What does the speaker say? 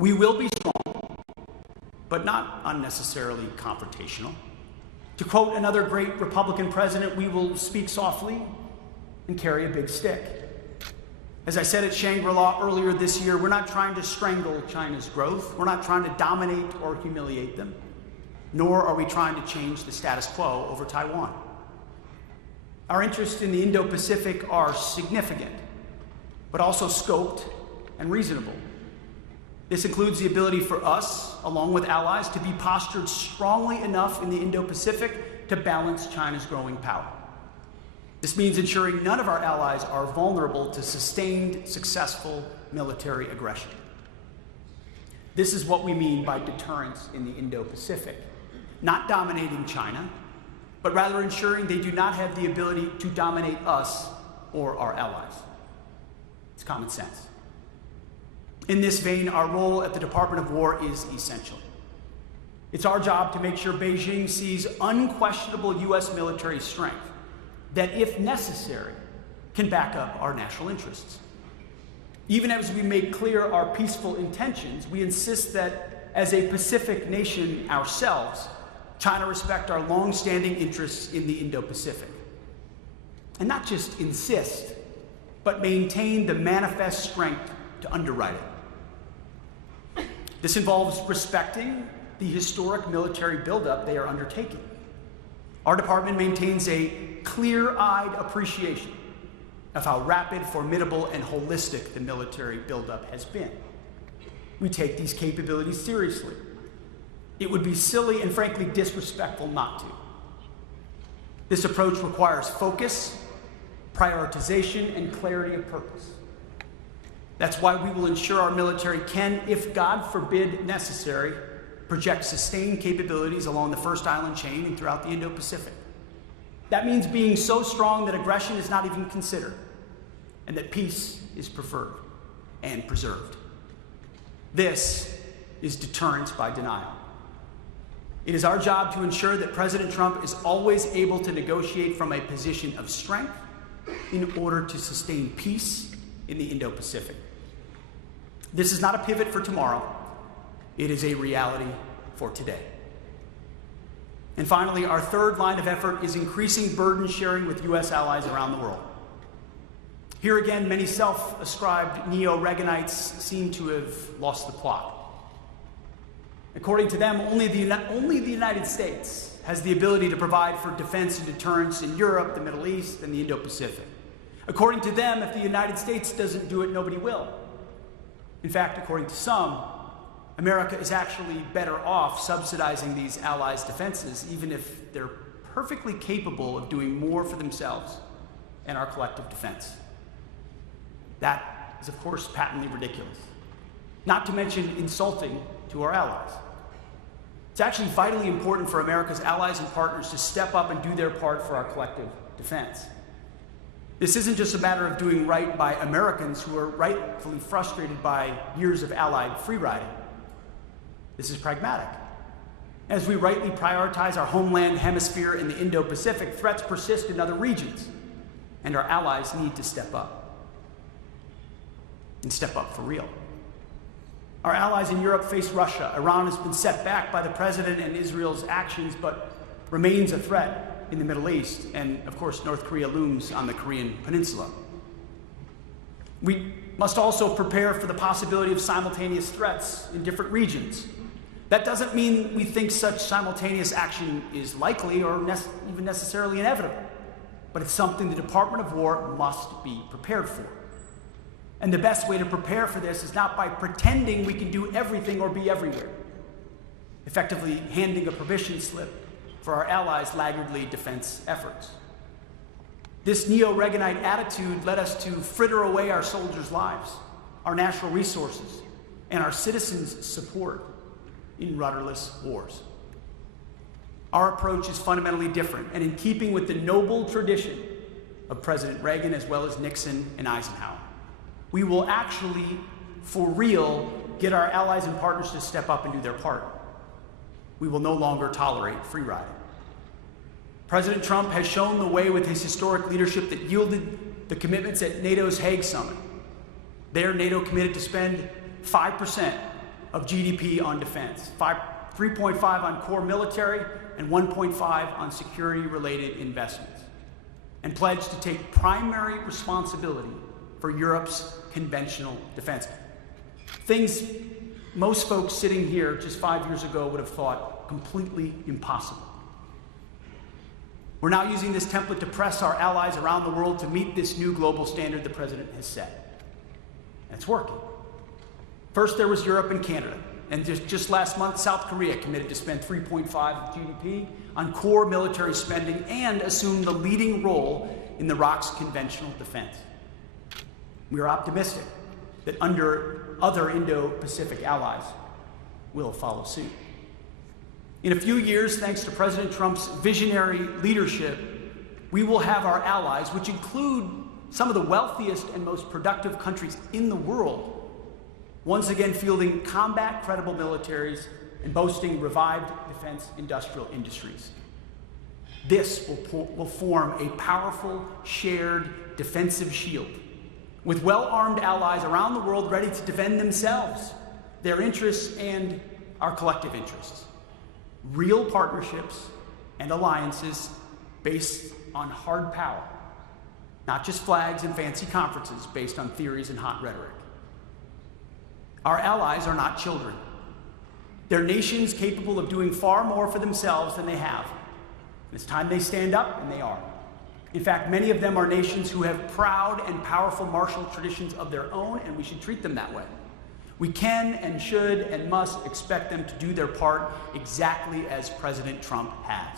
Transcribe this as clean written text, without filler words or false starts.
We will be strong, but not unnecessarily confrontational. To quote another great Republican president, we will speak softly and carry a big stick. As I said at Shangri-La earlier this year, we're not trying to strangle China's growth. We're not trying to dominate or humiliate them, nor are we trying to change the status quo over Taiwan. Our interests in the Indo-Pacific are significant, but also scoped and reasonable. This includes the ability for us, along with allies, to be postured strongly enough in the Indo-Pacific to balance China's growing power. This means ensuring none of our allies are vulnerable to sustained, successful military aggression. This is what we mean by deterrence in the Indo-Pacific. Not dominating China, but rather ensuring they do not have the ability to dominate us or our allies. It's common sense. In this vein, our role at the Department of War is essential. It's our job to make sure Beijing sees unquestionable U.S. military strength that, if necessary, can back up our national interests. Even as we make clear our peaceful intentions, we insist that, as a Pacific nation ourselves, China respect our long-standing interests in the Indo-Pacific. And not just insist, but maintain the manifest strength to underwrite it. This involves respecting the historic military buildup they are undertaking. Our department maintains a clear-eyed appreciation of how rapid, formidable, and holistic the military buildup has been. We take these capabilities seriously. It would be silly and frankly disrespectful not to. This approach requires focus, prioritization, and clarity of purpose. That's why we will ensure our military can, if God forbid necessary, project sustained capabilities along the First Island chain and throughout the Indo-Pacific. That means being so strong that aggression is not even considered, and that peace is preferred and preserved. This is deterrence by denial. It is our job to ensure that President Trump is always able to negotiate from a position of strength in order to sustain peace in the Indo-Pacific. This is not a pivot for tomorrow. It is a reality for today. And finally, our third line of effort is increasing burden sharing with U.S. allies around the world. Here again, many self-ascribed neo-Reaganites seem to have lost the plot. According to them, only the United States has the ability to provide for defense and deterrence in Europe, the Middle East, and the Indo-Pacific. According to them, if the United States doesn't do it, nobody will. In fact, according to some, America is actually better off subsidizing these allies' defenses, even if they're perfectly capable of doing more for themselves and our collective defense. That is, of course, patently ridiculous, not to mention insulting to our allies. It's actually vitally important for America's allies and partners to step up and do their part for our collective defense. This isn't just a matter of doing right by Americans who are rightfully frustrated by years of allied free-riding. This is pragmatic. As we rightly prioritize our homeland hemisphere in the Indo-Pacific, threats persist in other regions, and our allies need to step up. And step up for real. Our allies in Europe face Russia. Iran has been set back by the president and Israel's actions, but remains a threat in the Middle East, and of course North Korea looms on the Korean Peninsula. We must also prepare for the possibility of simultaneous threats in different regions. That doesn't mean we think such simultaneous action is likely or even necessarily inevitable, but it's something the Department of War must be prepared for. And the best way to prepare for this is not by pretending we can do everything or be everywhere, effectively handing a permission slip for our allies' laggardly defense efforts. This neo-Reaganite attitude led us to fritter away our soldiers' lives, our natural resources, and our citizens' support in rudderless wars. Our approach is fundamentally different and in keeping with the noble tradition of President Reagan as well as Nixon and Eisenhower. We will actually, for real, get our allies and partners to step up and do their part. We will no longer tolerate free riding. President Trump has shown the way with his historic leadership that yielded the commitments at NATO's Hague Summit. There, NATO committed to spend 5% of GDP on defense, 3.5 on core military, and 1.5 on security-related investments, and pledged to take primary responsibility for Europe's conventional defense. Things most folks sitting here just 5 years ago would have thought completely impossible. We're now using this template to press our allies around the world to meet this new global standard the president has set. And it's working. First, there was Europe and Canada. And just last month, South Korea committed to spend 3.5 of GDP on core military spending and assume the leading role in the ROC's conventional defense. We are optimistic that other Indo-Pacific allies will follow suit. In a few years, thanks to President Trump's visionary leadership, we will have our allies, which include some of the wealthiest and most productive countries in the world, once again fielding combat-credible militaries and boasting revived defense industrial industries. This will form a powerful, shared defensive shield, with well-armed allies around the world ready to defend themselves, their interests, and our collective interests. Real partnerships and alliances based on hard power, not just flags and fancy conferences based on theories and hot rhetoric. Our allies are not children. They're nations capable of doing far more for themselves than they have. And it's time they stand up, and they are. In fact, many of them are nations who have proud and powerful martial traditions of their own, and we should treat them that way. We can and should and must expect them to do their part exactly as President Trump has.